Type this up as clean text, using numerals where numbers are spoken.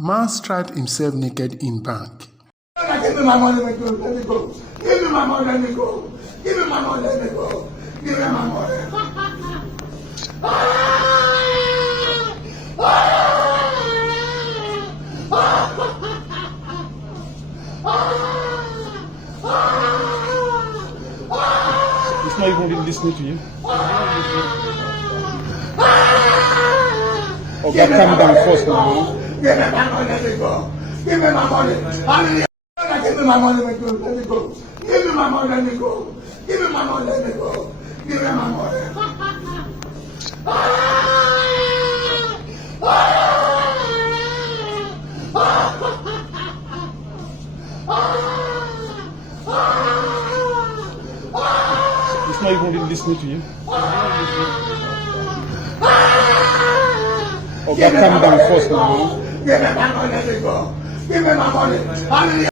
Man stripped himself naked in bank. Give me my money, let me go. Give me my money, let me go. Give me my money, let me go. Give me my money. It's not even listening to you. Okay, calm down first now. Give me my money, let me go. Give me my money. Hallelujah. Give me my money, let me go. Give me my money, let me go. Give me my money, let me go. Give me my money. It's not even listening to you. Okay, calm down first now. Give me my money, let me go. Give me my money. Hallelujah.